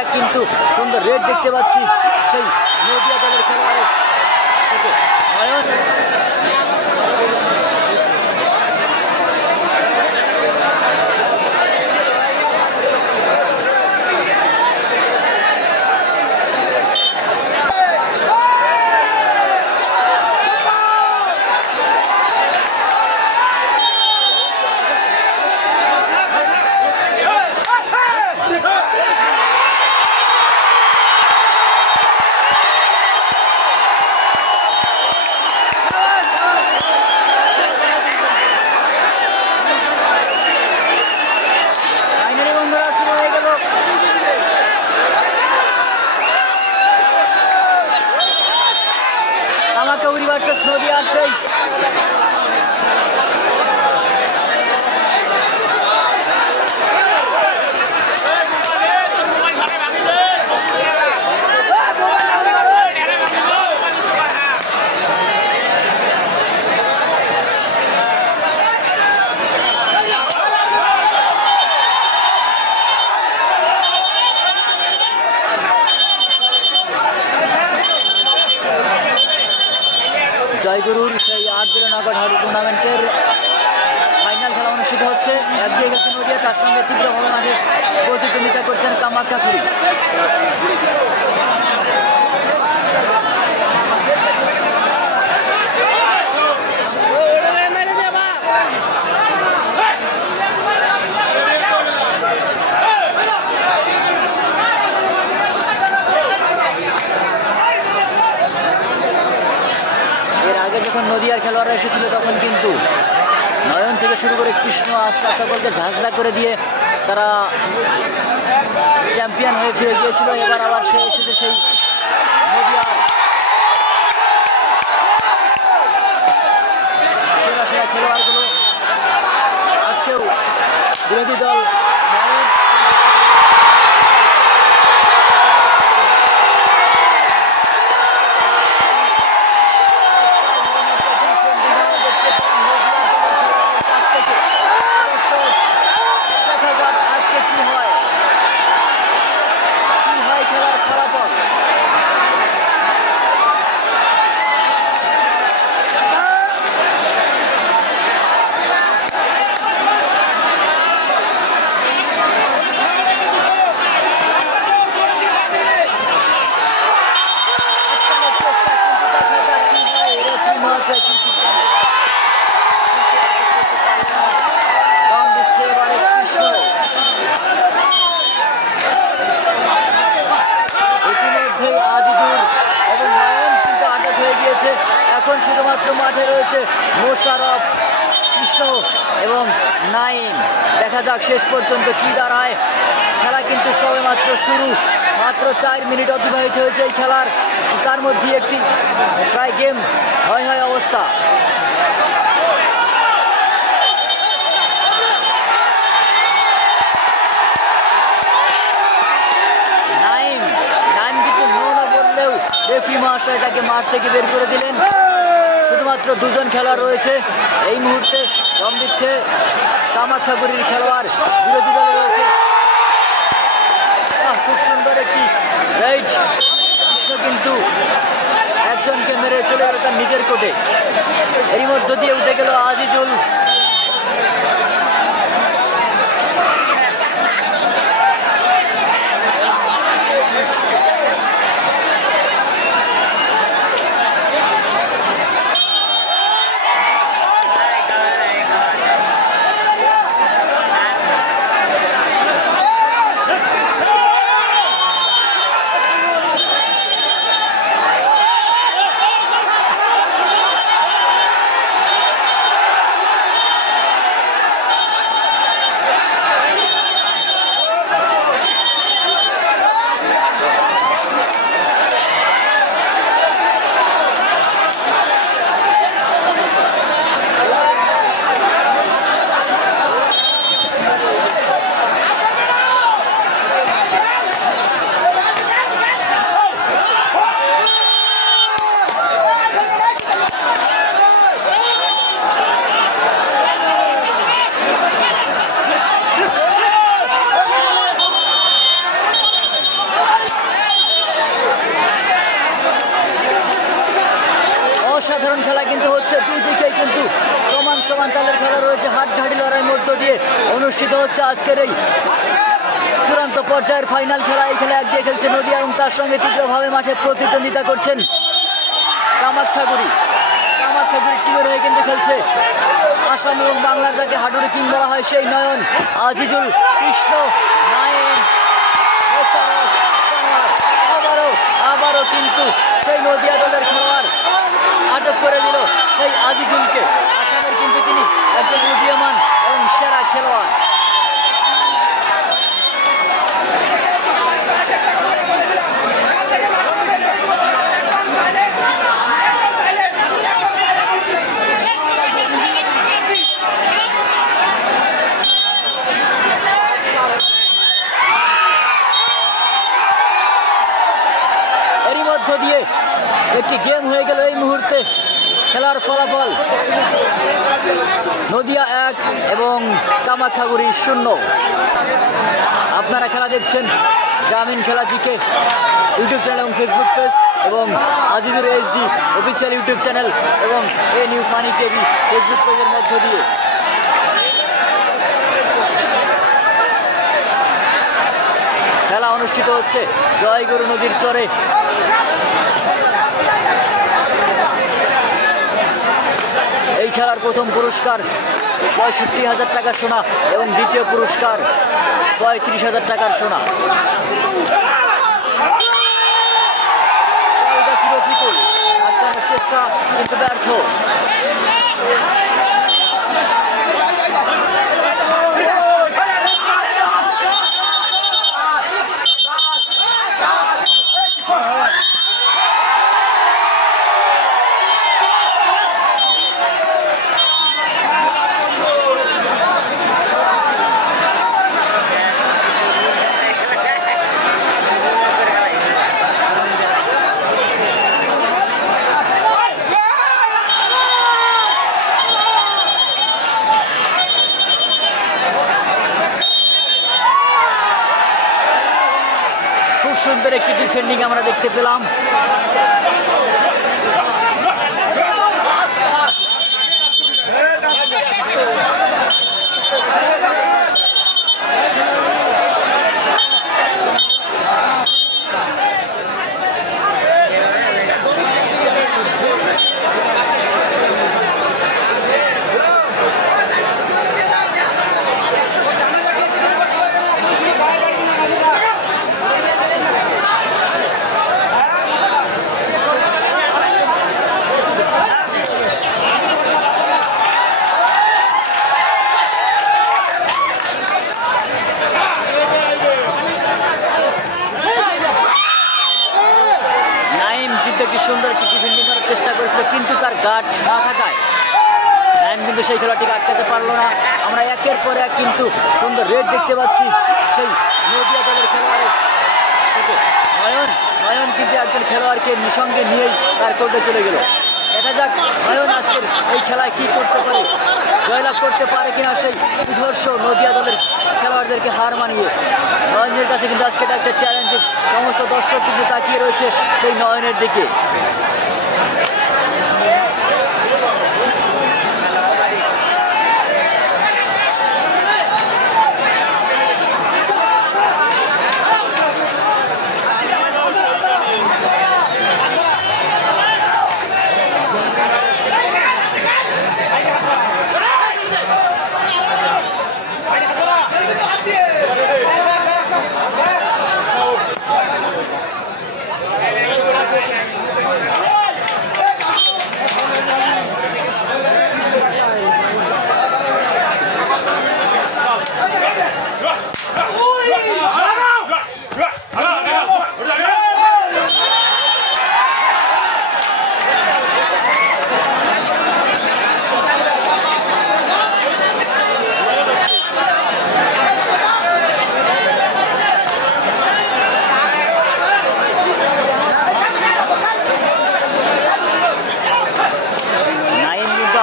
এক কিন্তু সুন্দর রেড দেখতে পাচ্ছি সেই নদিয়া দলের খেলোয়াড়ের থেকে নয়ন। কামাখ্যাগুড়ি ভার্সেস নদিয়ার সেই জয়গুরুর সেই 8 দিনের নগর হাউড়ি টুর্নামেন্টের ফাইনাল খেলা অনুষ্ঠিত হচ্ছে। একদিকে খেলছে নদিয়া, তার সঙ্গে তীব্রভাবে মাঠে প্রতিদ্বন্দ্বিতা করছেন কামাখ্যাগুড়ি। যখন নদিয়ার খেলোয়াড়রা এসেছিল তখন কিন্তু নয়ন থেকে শুরু করে কৃষ্ণ আশা সকলকে ঝাঁঝরা করে দিয়ে তারা চ্যাম্পিয়ন হয়ে ফিরে গিয়েছিল। এবার আবার সে এসেছে সেই নদিয়ার সেরা সেরা খেলোয়াড়গুলো। আজকেও বিরোধী দল এখন শুধুমাত্র মাঠে রয়েছে মোশারফ, কৃষ্ণ এবং নাইম। দেখা যাক শেষ পর্যন্ত কি দাঁড়ায়। খেলা কিন্তু সবে মাত্র শুরু, মাত্র 4 মিনিট অতিবাহিত হয়েছে এই খেলার। তার মধ্যে একটি প্রায় গেম হয় অবস্থা। নাইম কিন্তু নো না বললেও রেফারি মহাশয় তাকে মাঠ থেকে বের করে দিলেন। শুধুমাত্র 2 জন খেলোয়াড় রয়েছে এই মুহূর্তে। দম দিচ্ছে কামাখ্যাগুড়ির খেলোয়াড়, বিরোধী দলে রয়েছে। খুব সুন্দর একটি রাইট। কৃষ্ণ কিন্তু একজনকে মেরে চলে গেল তার নিজের কোর্টে। এরই মধ্য দিয়ে উঠে গেল আজিজুল। অনুষ্ঠিত হচ্ছে আজকের এই চূড়ান্ত পর্যায়ের ফাইনাল খেলা। এই খেলা একদিকে খেলছে নদিয়া এবং তার সঙ্গে তীব্রভাবে মাঠে প্রতিদ্বন্দ্বিতা করছেন কামাখ্যাগুড়ি টিমের হয়ে কিন্তু খেলছে আসাম এবং বাংলার যাকে হাডুরি কিং বলা হয় সেই নয়ন, আজিজুল, কৃষ্ণ, নাইন, আবারও কিন্তু সেই নদিয়া দলের খেলোয়াড় আটক করে দিল সেই আজিজুলকে। আসামের কিন্তু তিনি একজন উদীয়মান এবং সেরা খেলোয়াড়। দিয়ে একটি গেম হয়ে গেল এই মুহূর্তে। খেলার ফলাফল নদিয়া 1 এবং কামাখ্যাগুড়ি 0। আপনারা খেলা দেখছেন গ্রামীণ খেলা জিকে ইউটিউব চ্যানেল এবং ফেসবুক পেজ এবং Azizur HD official YouTube channel এবং এ নিউজ মানি টিভি ফেসবুক পেজের মধ্য দিয়ে। খেলা অনুষ্ঠিত হচ্ছে জয়গুরু নদীর চরে। এই খেলার প্রথম পুরস্কার ৬৫,০০০ টাকার সোনা এবং দ্বিতীয় পুরস্কার ৩৫,০০০ টাকার সোনা। আটকানোর চেষ্টা কিন্তু ব্যর্থ। সুন্দর একটি ডিফেন্ডিং আমরা দেখতে পেলাম। সুন্দর একটি ডিফেন্ডিং করার চেষ্টা করেছিল, কিন্তু তার গার্ড না থাকায় নাইম কিন্তু সেই খেলাটিকে আটকাতে পারলো না। আমরা একের পর এক কিন্তু সুন্দর রেড দেখতে পাচ্ছি সেই নদিয়া দলের খেলোয়াড়ের থেকে। নয়ন কিন্তু একজন খেলোয়াড়কে সঙ্গে নিয়েই তার কোর্টে চলে গেল। দেখা যাক নয়ন আজকের এই খেলায় কি করতে পারে, জয়লাভ করতে পারে কিনা সেই বিধর্ষ নদিয়া দলের খেলোয়াড়দেরকে হার মানিয়ে। নয়নের কাছে কিন্তু আজকে একটা চ্যালেঞ্জিং, সমস্ত দর্শক কিন্তু তাকিয়ে রয়েছে সেই নয়নের দিকে।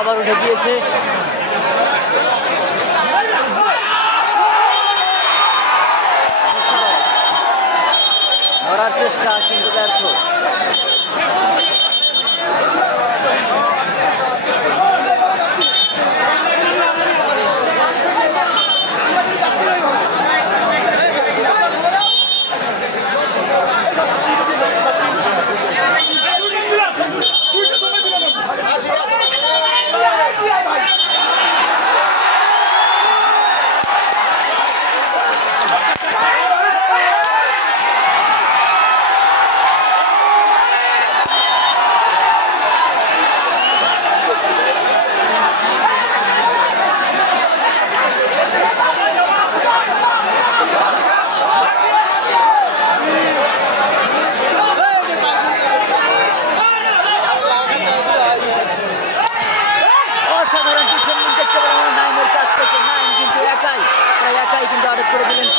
আবার উঠে গিয়েছে। ধরার চেষ্টা কিন্তু ব্যর্থ।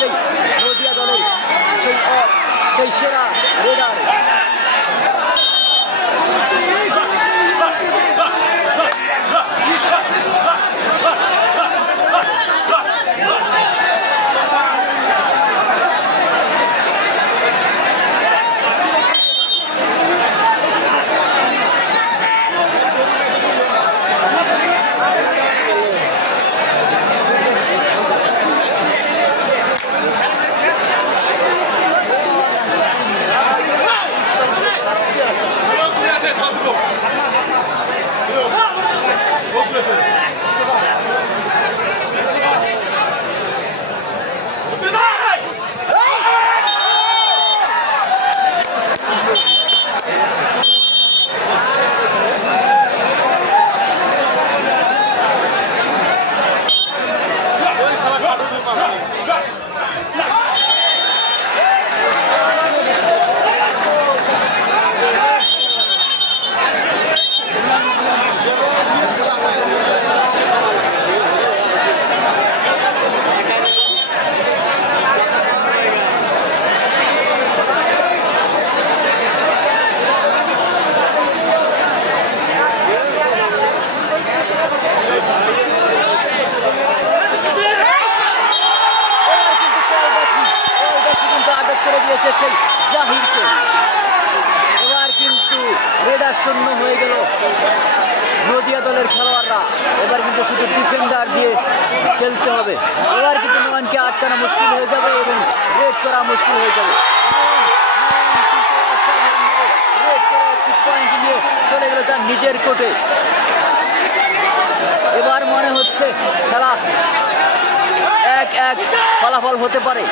সেই নদিয়া দলের সেই সেরা রেডার। সেই জাহিরকে এবার কিন্তু রেডার শূন্য হয়ে গেল নদিয়া দলের খেলোয়াড়রা। এবার কিন্তু শুধু ডিফেন্ডার দিয়ে খেলতে হবে। এবার কিন্তু নয়নকে আটকানো মুশকিল হয়ে যাবে এবং রেড করা মুশকিল হয়ে যাবে। রেড করে একটি পয়েন্ট নিয়ে চলে গেল তার নিজের কোর্টে। এবার মনে হচ্ছে খেলা 1-1 ফলাফল হতে পারে।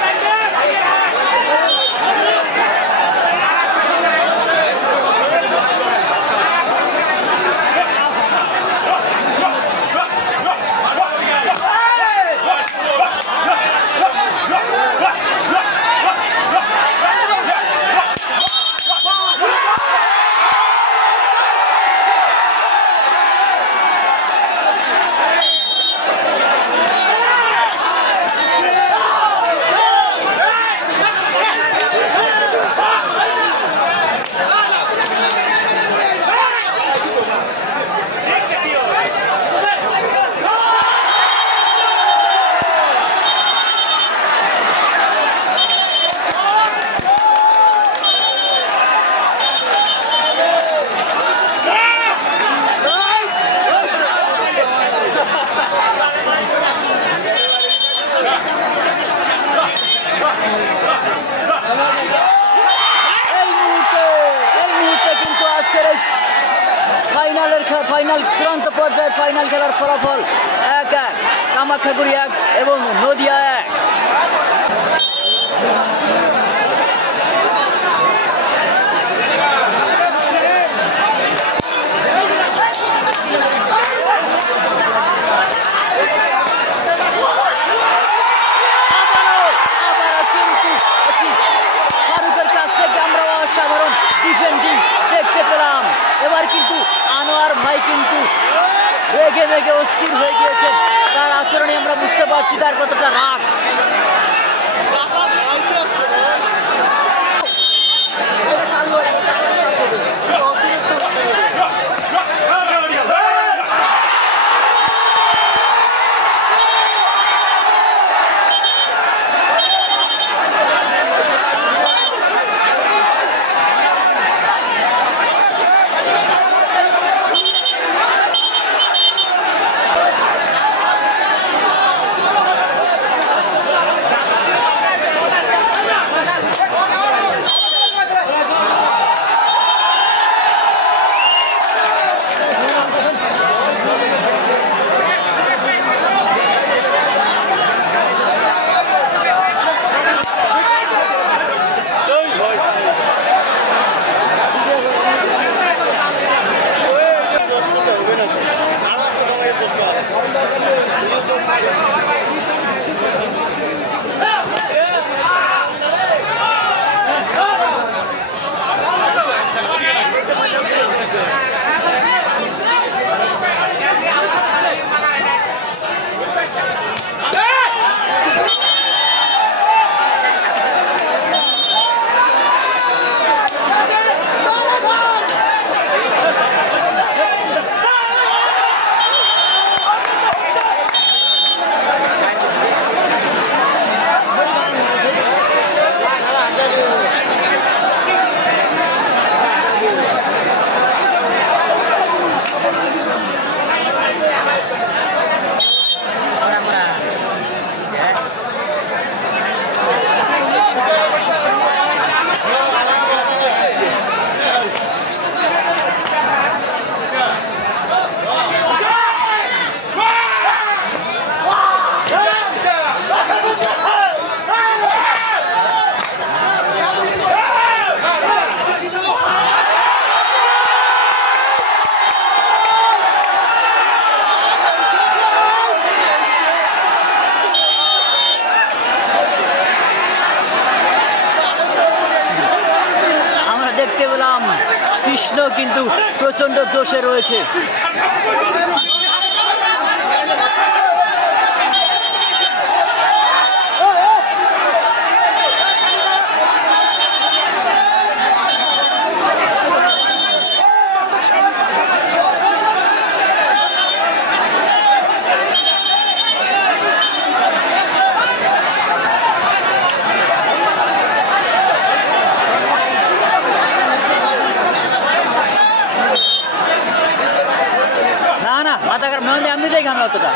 ফাইনাল চূড়ান্ত পর্যায়ে ফাইনাল খেলার ফলাফল 1-1 কামাখ্যাগুড়ি 1 এবং নদিয়া 1। ফারুকের কাছ থেকে আমরা অসাধারণ ডিফেন্ডিং দেখতে পেলাম। এবার কিন্তু আনোয়ার ভাই কিন্তু রেগে রেগে অস্থির হয়ে গিয়েছেন। তার আচরণে আমরা বুঝতে পারছি তার কতটা রাগ। কৃষ্ণ কিন্তু প্রচন্ড দোষে রয়েছে। মাথা খারাপ নয়, আমি দেখি আমরা অতটা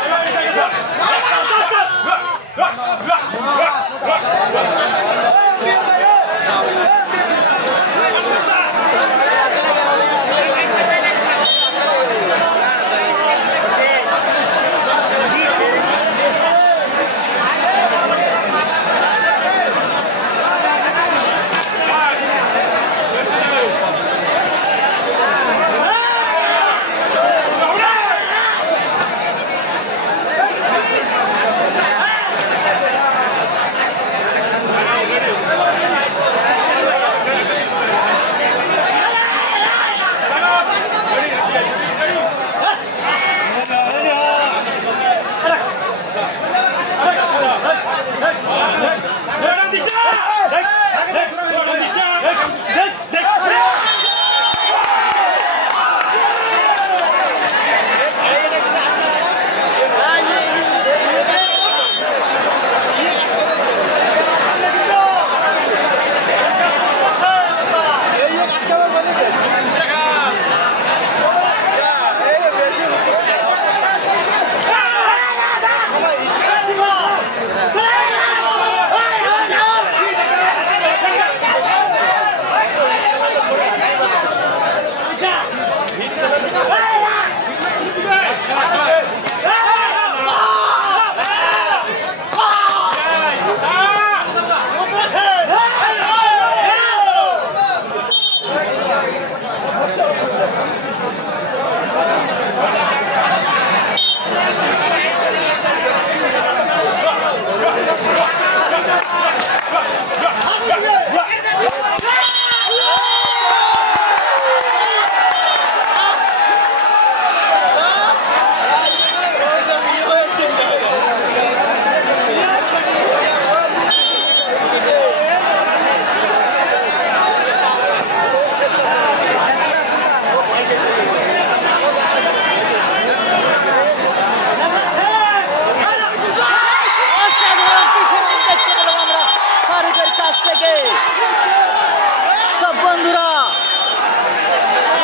বন্ধুরা,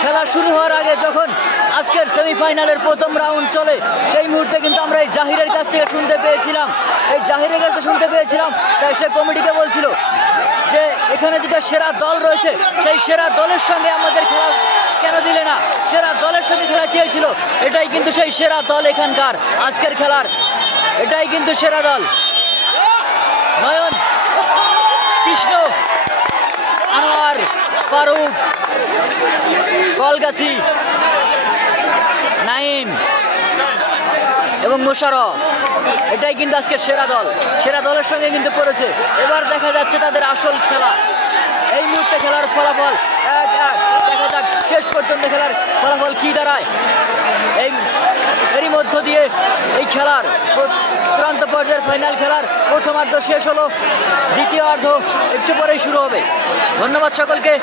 খেলা শুরু হওয়ার আগে যখন আজকের সেমিফাইনালের প্রথম রাউন্ড চলে সেই মুহূর্তে কিন্তু আমরা এই জাহিরের কাছ থেকে শুনতে পেয়েছিলাম, তাই সে কমিটিকে বলছিল যে এখানে যেটা সেরা দল রয়েছে সেই সেরা দলের সঙ্গে আমাদের খেলা কেন দিলে না, সেরা দলের সঙ্গে খেলা চেয়েছিল। এটাই কিন্তু সেই সেরা দল এখানকার আজকের খেলার, এটাই কিন্তু সেরা দল। নয়ন, কৃষ্ণ, আনোয়ার, ফারুক, কলগাছি, নাইম এবং মোশাররফ, এটাই কিন্তু আজকে সেরা দল। সেরা দলের সঙ্গে কিন্তু পড়েছে। এবার দেখা যাচ্ছে তাদের আসল খেলা। এই মুহূর্তে খেলার ফলাফল 1-1। দেখা যাক শেষ পর্যন্ত খেলার ফলাফল কি দাঁড়ায়। এরই মধ্য দিয়ে এই খেলার চূড়ান্ত পর্যায়ের ফাইনাল খেলার প্রথমার্ধ শেষ হলো, দ্বিতীয় অর্ধ একটু পরেই শুরু হবে। ধন্যবাদ সকলকে।